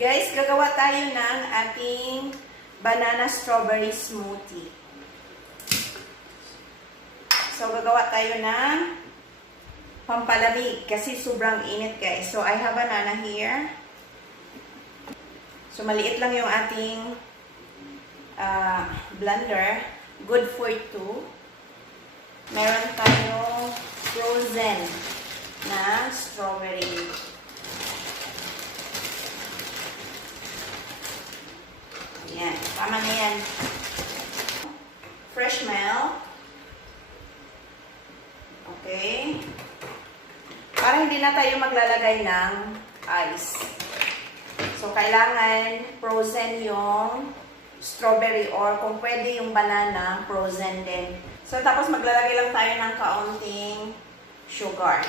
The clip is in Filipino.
Guys, gagawa tayo ng ating banana strawberry smoothie. So, gagawa tayo ng pampalamig kasi sobrang init, guys. So, I have banana here. So, maliit lang yung ating blender. Good for 2. Meron tayong frozen na strawberry. Yan. Tama na yan. Fresh milk. Okay. Para hindi na tayo maglalagay ng ice. So, kailangan frozen yung strawberry or kung pwede yung banana, frozen din. So, tapos maglalagay lang tayo ng kaunting sugar.